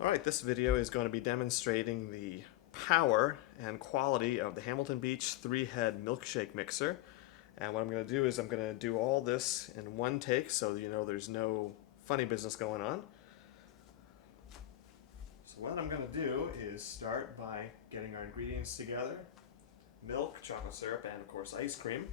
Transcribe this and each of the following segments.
Alright, this video is going to be demonstrating the power and quality of the Hamilton Beach 3-head milkshake mixer. And what I'm going to do is I'm going to do all this in one take so you know there's no funny business going on. So what I'm going to do is start by getting our ingredients together. Milk, chocolate syrup, and of course ice cream.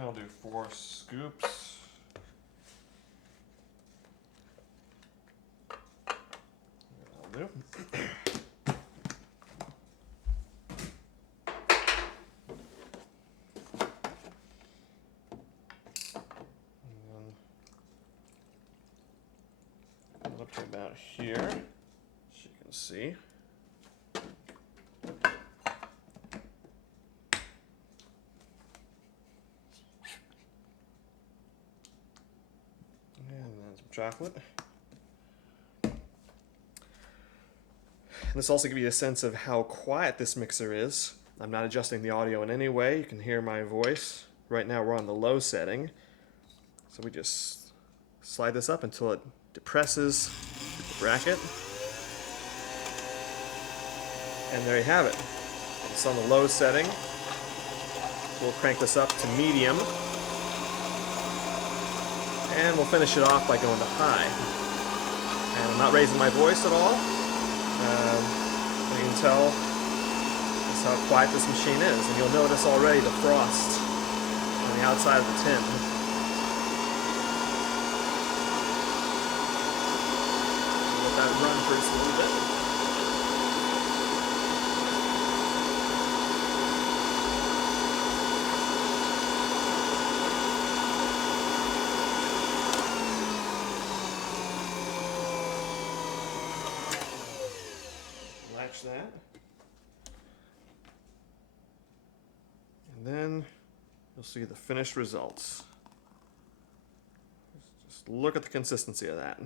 I'll do 4 scoops. That'll do. And up to about here, as you can see. Chocolate. And this also gives you a sense of how quiet this mixer is. I'm not adjusting the audio in any way. You can hear my voice. Right now we're on the low setting. So we just slide this up until it depresses the bracket. And there you have it. It's on the low setting. We'll crank this up to medium. And we'll finish it off by going to high. And I'm not raising my voice at all. You can tell just how quiet this machine is. And you'll notice already the frost on the outside of the tin. Let that run for just a little bit. That, and then you'll see the finished results. Just look at the consistency of that.